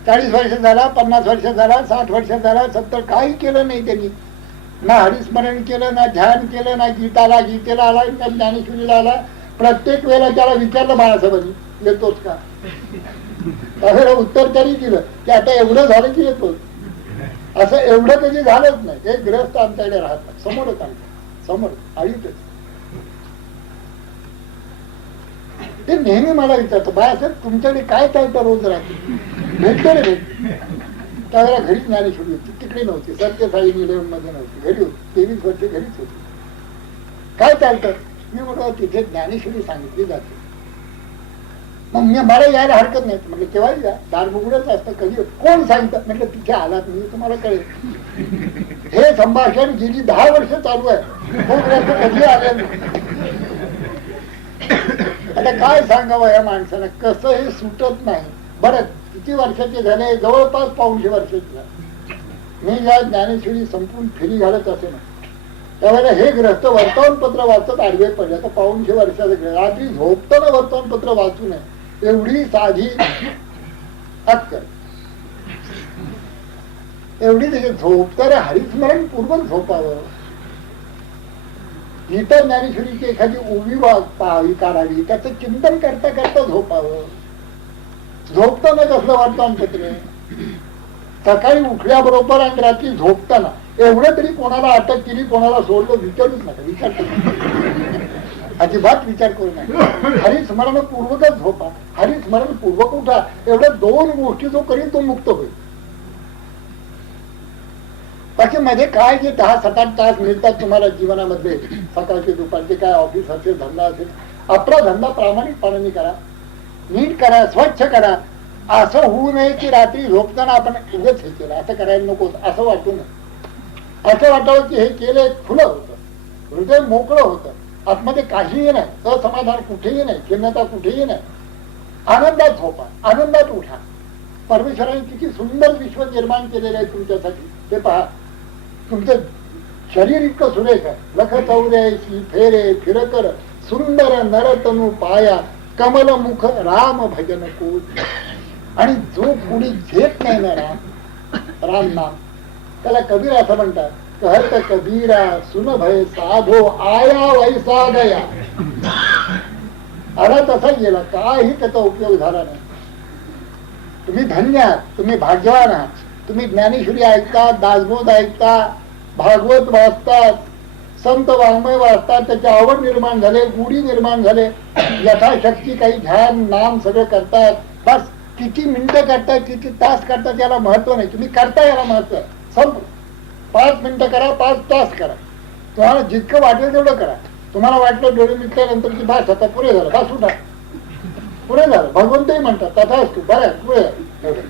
40 वर्ष झाला, 50 वर्ष झाला, 60 वर्ष झाला, 70, काही केलं नाही त्यांनी. ना हरिस्मरण केलं, ना ध्यान केलं, ना गीतेला आला, ना ज्ञानेश्वरीला आला. प्रत्येक वेळेला त्याला विचारलं बाळासाहेबांनी येतोच का, त्यावेळेला उत्तर त्यांनी दिलं की आता एवढं झालं की येतोच. असं एवढं कधी झालंच नाही. एक ग्रस्त आमच्याकडे राहतात समोरच, आमच्या समोर आळीतच. ते नेहमी मला विचारतो, बाळासाहेब तुमच्याकडे काय चालतं रोज रात्री? भेटतो रे भेट. त्यावेळेला घरी ज्ञानेश्वरी होती, तिकडे नव्हती. सत्यसाई निलयम मध्ये नव्हती, घरी होती. 23 वर्ष घरीच होती. काय चालतं? मी म्हटलं तिथे ज्ञानेश्वरी सांगितली जाते. मग मला यायला हरकत नाही. म्हटलं केव्हाही या, दार उघडच असतं. कधी कोण सांगतं? म्हटलं तिथे आलात मी तुम्हाला कळेल. हे संभाषण गेली 10 वर्ष चालू आहे, कोण कधी आले नाही. आता काय सांगावं या माणसाला, कसं हे सुटत नाही. बरं किती वर्षाचे झाले? जवळपास 500 वर्षाचे झाले. मी या ज्ञानेश्वरी संपूर्ण फेरी घालत असे ना, त्यावेळेला हे ग्रस्त वर्तमानपत्र वाचत आडवे पडले. आता 500 वर्षाचं रात्री झोपताना वर्तमानपत्र वाचू नये एवढी साधी अक्कल, एवढी त्याची झोपताना हरिस्मरण पूर्वक झोपावं. इतर ज्ञानेश्वरीची एखादी उभी पाहावी, काढावी, त्याचं चिंतन करता करता झोपावं. झोपताना कसलं वर्तमानपत्र? सकाळी उठल्याबरोबर आणि रात्री झोपताना एवढं तरी कोणाला अटक केली, कोणाला सोडलं विचारूच नका. विचार करू अजिबात विचार करू नका. हरिस्मरण पूर्वकच झोपा, हरिस्मरण पूर्वक उठा. एवढ्या 2 गोष्टी जो करील तो मुक्त होईल. बाकी मध्ये काय जे 10-7-8 तास मिळतात तुम्हाला जीवनामध्ये, सकाळचे दुपारचे, काय ऑफिस असेल, धंदा असेल, आपला धंदा प्रामाणिकपणाने करा, नीट करा, स्वच्छ करा. असं होऊ नये की रात्री झोपताना आपण उगच हे केलं, असं करायला नको, असं वाटू नये. असं वाटावं की हे केलं खुलं होतं, हृदय मोकळं होतं, आतमध्ये काहीही नाही, असमाधान कुठेही नाही, खिन्नता कुठेही नाही. आनंदात झोपा, आनंदात उठा. परमेश्वराने किती सुंदर विश्व निर्माण केलेलं आहे तुमच्यासाठी ते पहा. तुमचं शरीर इतकं सुरेख आहे. लख चौऱ्याऐशी फेरे फिरकर सुंदर नरतनु पाया, कमल मुख राम भजन कोट. आणि जो कुणी घेत नाही ना राम नाम, त्याला कबीर असं म्हणतात, कहत कबीरा सुन भय साधो आया वैसा गया. आला तसा गेला, काही त्याचा उपयोग झाला नाही. तुम्ही धन्य आहात, तुम्ही भाग्यवान आहात. तुम्ही ज्ञानेश्वरी ऐकता, दासबोध ऐकता, भागवत वाचतात, संत वाङ्मय वाचतात, त्याची आवड निर्माण झाले, गुढी निर्माण झाले, यथाशक्ती काही ध्यान नाम सगळं करतात. बस किती मिनिटं करताय, किती तास करतात याला महत्व नाही, तुम्ही करता याला महत्व आहे. संप 5 मिनिटं करा, 5 तास करा, तुम्हाला जितकं वाटेल तेवढं करा. तुम्हाला वाटलं डोळे मिटल्यानंतर की बस आता पुरे झालं, बस उठा, पुरे झालं. भगवंतही म्हणतात तथा असतो, बरं पुरे.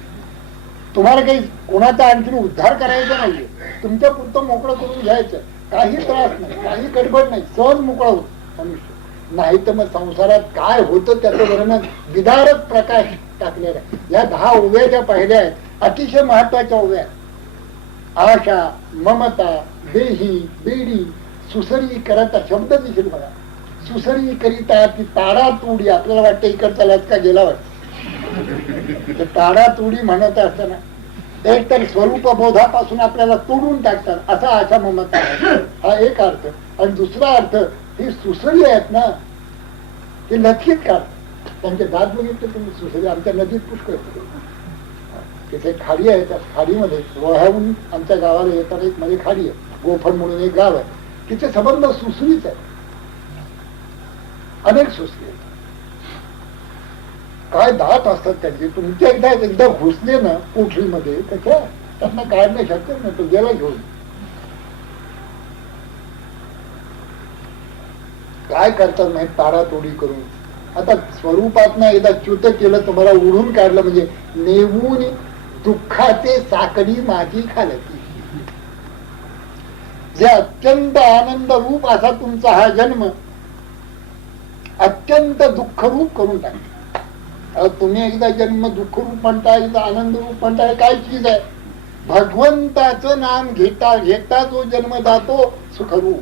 तुम्हाला काही कोणाचा आणखी उद्धार करायचा नाहीये, तुमच्या पुरतं मोकळं करून घ्यायचं. काही त्रास नाही, काही गडबड नाही, सहज मोकळा होत मनुष्य. नाही तर मग संसारात काय होतं त्याचं वर्णन विदारक प्रकाश टाकलेला आहे. या 10 ओव्या ज्या पहिल्या आहेत, अतिशय महत्वाच्या ओव्या आहेत. आशा, ममता, देही, बेडी, सुसरी करता, शब्द दिसेल बघा. सुसरी करिता ती ताडा तोडी. आपल्याला वाटतं इकडचा लचका गेला वाटत, ताडा तोडी म्हणत असताना एक तर स्वरूप बोधापासून आपल्याला तोडून टाकतात, असा आशा ममता आहे, हा एक अर्थ. आणि दुसरा अर्थ, ही सुसरी आहेत ना, ते लक्षित काढतात. त्यांचे दात बघितले तुम्ही, सुसरी आमच्या नदीत पुष्कळ तिथे खाडी आहे. त्या खाडीमध्ये रोह्याहून आमच्या गावाला येताना एक मध्ये खाडी आहे, गोफण म्हणून एक गाव आहे, तिथे संबंध सुसरीच आहे, अनेक सुसरी आहेत. काय दात असतात त्यांचे. तुमच्या एकदा घुसले ना कोठरीमध्ये, त्याच्या त्यांना काढणे शक्य नाही, तो गेला घेऊन. काय करतात नाही, ताडातोडी करून. आता स्वरूपात ना एकदा च्युत केलं, तुम्हाला उडून काढलं म्हणजे नेऊन दुःखाचे साकडी माझी खालती. जे अत्यंत आनंद रूप असा तुमचा हा जन्म अत्यंत दुःख रूप करून टाकला. तुम्ही एकदा जन्म दुःख रूप म्हणता, एकदा आनंद रूप म्हणताय, काय चीज आहे? भगवंताचं नाम घेता घेता जो जन्म जातो सुखरूप,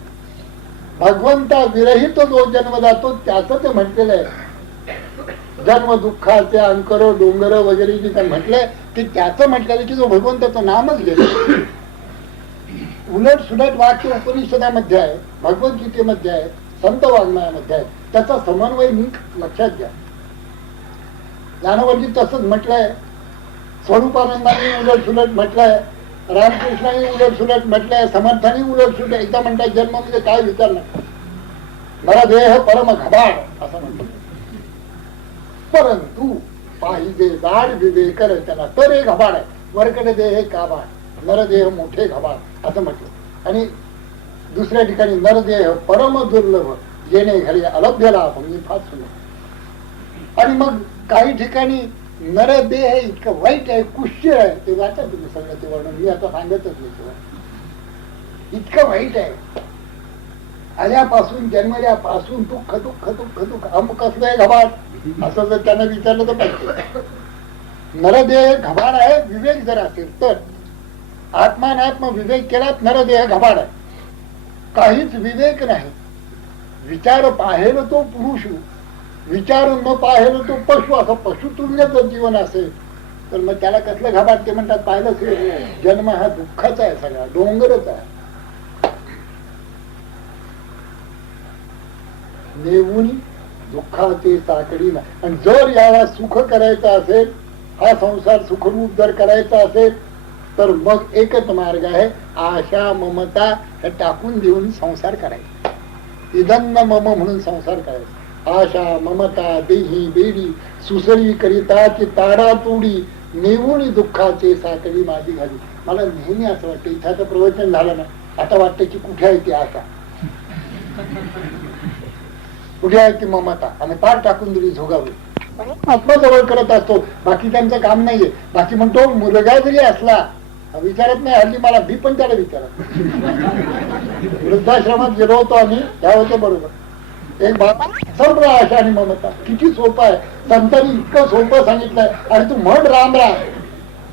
भगवंता विरहित जो जन्म जातो त्याच ते म्हटलेलं आहे. जन्म दुःखाचे अंकर डोंगर वगैरे जे काय म्हटलंय ते त्याच म्हटलेलं की जो भगवंताचं नामच घेतो. उलट सुलट वाक्य उपनिषदामध्ये आहे, भगवद्गीतेमध्ये आहे, संत वाङ्मयामध्ये आहे. त्याचा समन्वय नीट लक्षात घ्या. ज्ञानवरजी तसंच म्हटलंय, स्वरूपानंदाने उलट सुलट म्हटलंय, रामकृष्णाने उलट सुलट म्हटलंय, समर्थाने उलट सुलट. एकदा म्हणतात जन्म म्हणजे काय विचार नाही, मला देह परम घबाड असं म्हणतो. परंतु पाहिजे जाड विवेक त्याला तर एक घबाड आहे, वरकडे देह काबाड, नरदेह मोठे घबाड असं म्हटलं. आणि दुसऱ्या ठिकाणी नरदेह परम दुर्लभ येणे घरी अलभ्य लाभ म्हणजे फार सुंदर. आणि मग काही ठिकाणी नरदेह इतकं वाईट आहे, कुष्य आहे, ते वाचा तुम्ही सगळं ते वर्णन, मी आता सांगतच नाही. इतकं वाईट आहे, आल्यापासून जन्मल्यापासून दुःख दुःख दुःख दुःख. अमुक कसलं आहे घबाड असं जर त्यांना विचारलं तर पाहिजे. नरदेह घबाड आहे, विवेक जर असेल तर. आत्मानात्म विवेक केलात नरदेह घबाड आहे, काहीच विवेक नाही. विचार पाहेल तो पुरुष, विचार न पाहेल तो पशु. असं पशुतुल्य जर जीवन असेल तर मग त्याला कसलं घबाड? ते म्हणतात पाहिलं जन्म हा दुःखाचा आहे, सगळा डोंगरच आहे. नेऊन दुःखाचे साकडी. आणि जर याला सुख करायचं असेल, हा संसार सुखरूप जर करायचा असेल तर मग एकच मार्ग आहे, आशा ममता हे टाकून देऊन संसार करायचा. इदन्न मम म्हणून संसार करायचा. आशा ममता देही बेडी सुसरी करिता की ताडा तोडी नेऊन दुःखाचे साकडी माझी घाली. मला नेहमी असं वाटतं, इथं प्रवचन झालं ना, आता वाटतं की कुठे आहे ती आशा, कुठे आहे ती ममता, आणि पार टाकून दिली झोगावी. आत्मजवळ करत असतो, बाकी त्यांचं काम नाहीये. बाकी म्हणतो मुलगा जरी असला विचारत नाही. हल्ली मला मी पण त्याला विचारत. वृद्धाश्रमात गेलो होतो आम्ही, त्या होतं बरोबर. एक बाबा सर्व आशा आणि ममता किती सोपं आहे, संतांनी इतकं सोपं सांगितलंय. आणि तू म्हण राम राम,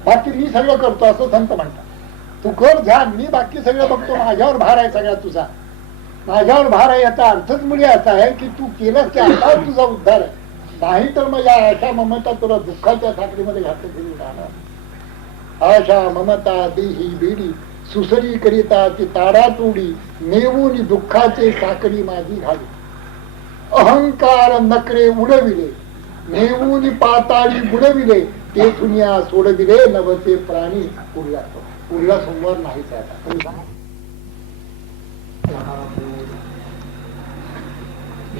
बाकी मी सगळं करतो असं संत म्हणतात. तू कर ध्यान, मी बाकी सगळं बघतो, माझ्यावर भार आहे सगळा तुझा, माझ्यावर भार आहे. याचा अर्थच म्हणजे असा आहे की तू केलंस की आता तुझा उद्धार आहे. नाही तर मग या आशा ममता तुला दुःखाच्या साखळीमध्ये घातलं तरी राहणार. आशा ममता देही बेडी सुसरी करिता ती ताडा तोडी नेऊन दुःखाचे साखळी माझी घाली. अहंकार नकरे उडविले नेऊन पाताळी बुडविले तेथून या सोडविले नवते प्राणी. पुढला सोमवार नाहीच आहे.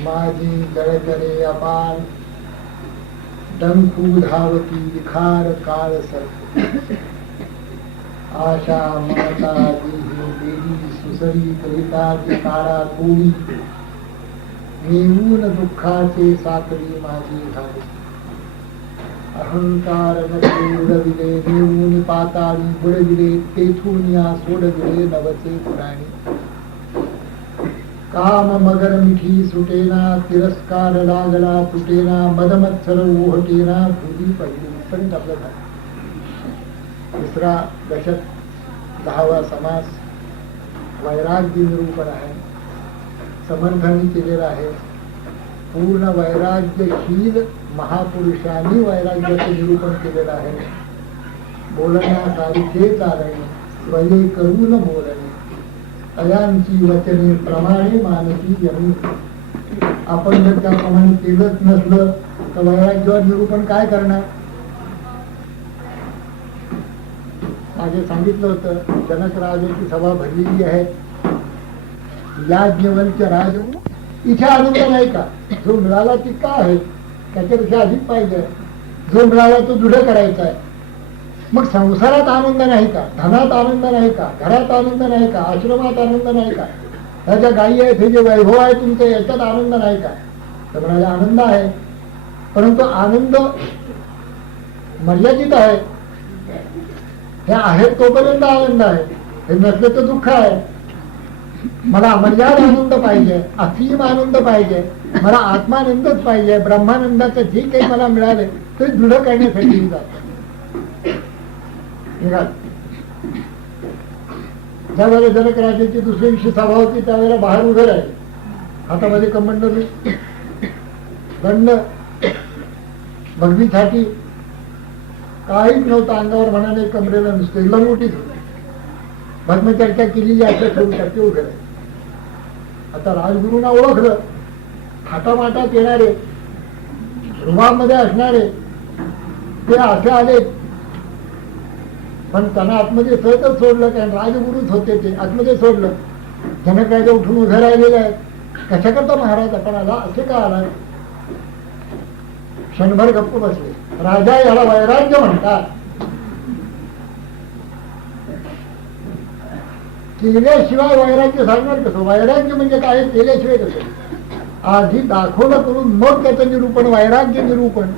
माझी जळजळे अपार डंकू धावती विखार काळ सर. आशा ममता देही बेडी सुसरी करिता ती ताडा तोडी नेऊन दुःखाचे साखळी माझी घाली. अहंकार नकरे उडविले नेऊन पाताळी बुडविले तेथून या सोडविले नवचे प्राणी. काम मगर मिठी सुटेना तिरस्कार लागला तुटेना मदमत्सर ओहटेना भूली पडली. पर्यंत आपलं झालं. तिसरा दशक 10वा समास वैराग्य निरूपण आहे, समर्थांनी केलेला आहे. पूर्ण वैराग्यशील महापुरुषांनी वैराग्याचे निरूपण केलेलं आहे. बोलण्यासारखे चालणे स्वये करून बोलणे अयांची वचने प्रमाणे मानसी यमी. आपण जर त्याप्रमाणे केलंच नसलं तर वैराग्यावर निरूपण काय करणार? मागे सांगितलं होतं, जनक राजाची सभा भरलेली आहे. याज्ञवल्क्य राज इथे आनंद नाही का? जो मिळाला ती का आहे, त्याच्यापेक्षा अधिक पाहिजे. जो मिळाला तो दृढ करायचा आहे. मग संसारात आनंद नाही का? धनात आनंद नाही का? घरात आनंद नाही का? आश्रमात आनंद नाही का? ह्या गायी आहेत, हे जे वैभव आहे तुमचं, याच्यात आनंद नाही का? तर म्हणाले आनंद आहे, परंतु आनंद मर्यादित आहे. हे आहेत तोपर्यंत आनंद आहे, हे नसले तर दुःख आहे. मला अमर्याद आनंद पाहिजे, असीम आनंद पाहिजे, मला आत्मानंदच पाहिजे, ब्रह्मानंदाचं जे काही मला मिळाले ते दृढ करण्यासाठी मी जातो. ज्यावेळेला जनक राजाची दुसऱ्या दिवशी सभा होती त्यावेळेला बाहेर उभे राहिले, हातामध्ये कमंडलू, दंड, भगवीसाठी काहीच नव्हतं अंगावर, म्हणाले कमरेला नुसते लंगोटीच होते. भस्मचर्चा केलेली अशा ठेवून उभे राहिले. आता राजगुरूंना ओळखलं, थाटामाटात येणारे, रुमामध्ये असणारे ते असे आले, पण त्यांना आतमध्ये सहजच सोडलं, कारण राजगुरूच होते ते, आतमध्ये सोडलं. जनक राजा उठून उभे राहिलेले आहेत. कशा करता महाराज आपण आला, असे का आला? क्षणभर गप्प बसले. राजा याला वैराग्य म्हणतात. केल्याशिवाय वैराग्य सांगणार कसं? वैराग्य म्हणजे काय, केल्याशिवाय कसं? आधी दाखवलं करून मग त्याचं निरूपण, वैराग्य निरूपण.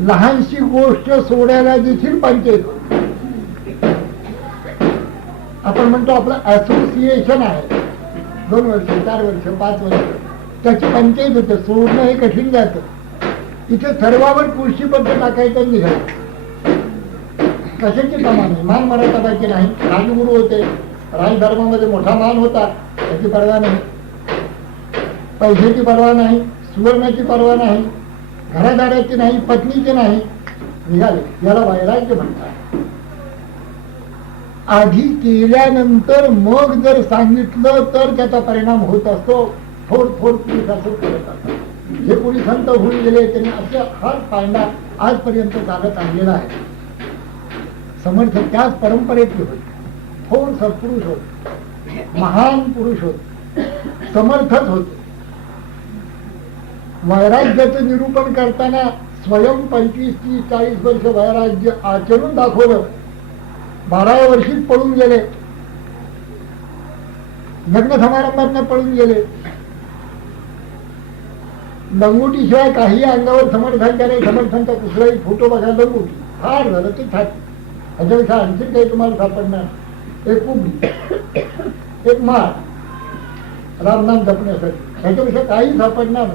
लहानशी गोष्ट सोडायला देखील पंचायत. आपण म्हणतो आपलं असोसिएशन आहे, 2 वर्ष 4 वर्ष 5 वर्ष त्याची पंचायत होते. सोडणं हे कठीण जातं. इथे सर्वावर पुरुषी पद्धत टाकायचं निघालं. कशाची प्रमाणे मान मराठाबाईचे नाही. राजगुरू होते, राजधर्मामध्ये मोठा मान होता, त्याची पर्वा नाही. पैशाची पर्वा नाही, सुवर्णाची पर्वा नाही, घरादाराची नाही, पत्नीचे नाही. निघाले. याला वैराग्य म्हणतात. आधी केल्यानंतर मग जर सांगितलं तर त्याचा परिणाम होत असतो. थोड पोलीस असं करत असतात. जे पोलिसांत होऊन गेले त्यांनी असे हात पाळणा आजपर्यंत चालत आणलेला आहे. समर्थ त्याच परंपरेतले होते. थोर सत्पुरुष होते, महान पुरुष होते, समर्थच होते. वैराग्याचं निरूपण करताना स्वयं 25, 30, 40 वर्ष वैराग्य आचरून दाखवलं. 12व्या वर्षीच पळून गेले, लग्न समारंभात पळून गेले. लंगोटीशिवाय काही अंगावर समर्थन केले. समर्थांचा कुठलाही फोटो बघा, लंगोटी फार झालं ते छाती. ह्याच्यापेक्षा आणखी काही तुम्हाला सापडणार? एक उभी, एक माळ रामनाम जपण्यासाठी, ह्याच्यापेक्षा काही सापडणार.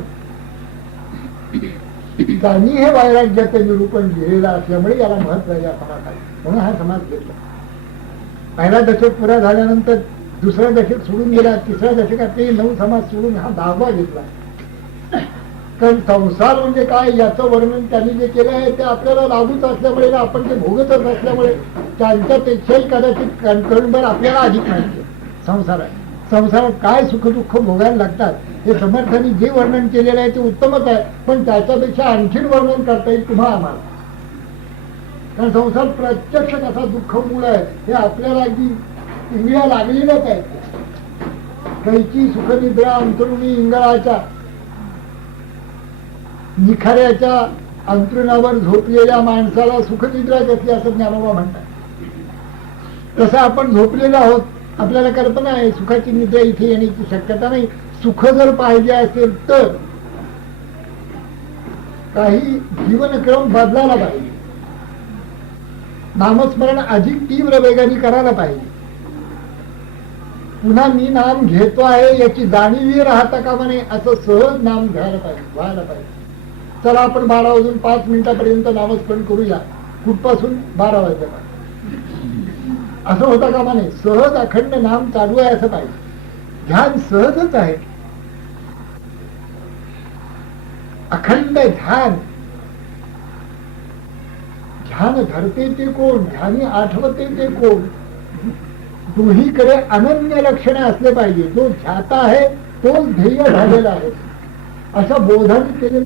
त्यांनी हे वैराग्याचं निरूपण लिहिलेलं असल्यामुळे याला महत्व आहे या समाजाला. म्हणून हा समाज घेतला. पहिला दशक पुरा झाल्यानंतर दुसऱ्या दशक सोडून गेला, तिसऱ्या दशकात ते 9 समाज सोडून हा 10वा घेतला. कारण संसार म्हणजे काय याचं वर्णन त्यांनी जे केलं आहे ते आपल्याला लागूच असल्यामुळे, आपण ते भोगतच असल्यामुळे त्यांच्यापेक्षाही कदाचित कणभर आपल्याला अधिक माहिती संसारात काय सुखदुःख भोगायला लागतात हे समर्थांनी जे वर्णन केलेलं आहे ते उत्तमच आहे. पण त्याच्यापेक्षा आणखीन वर्णन करता येईल तुम्हा आम्हाला. कारण संसार प्रत्यक्ष कसा दुःख मूळ आहे हे आपल्याला अगदी इंगळ्या लागलेल्याच आहे. कैची सुखनिद्रा अंतरुणी इंगळाच्या निखाऱ्याच्या अंतरुणावर झोपलेल्या माणसाला सुखनिद्रा कसली असं ज्ञानोबा म्हणतात. तसं आपण झोपलेलो आहोत, आपल्याला कल्पना आहे सुखाची निद्रा इथे येण्याची शक्यता नाही. सुख जर पाहिजे असेल तर काही जीवनक्रम बदलायला पाहिजे. नामस्मरण अधिक तीव्र वेगाने करायला पाहिजे. पुन्हा मी नाम घेतो आहे याची जाणीवही राहता कामा नये, असं सहज नाम घ्यायला पाहिजे, व्हायला पाहिजे. चला आपण 12 वाजून 5 मिनिटापर्यंत नामस्मरण करूया, कुठपासून 12 वाजल्यापासून असं होता कामा नये. सहज अखंड नाम चालू आहे असं पाहिजे. ध्यान सहजच आहे, अखंड ध्यान. ध्यान धरते ते कोण, ध्यानी आठवते ते कोण. दोहीकडे अनन्य लक्षणे असले पाहिजे. जो ध्याता आहे तोच ध्येय झालेला आहे असं बोधन केलेलं.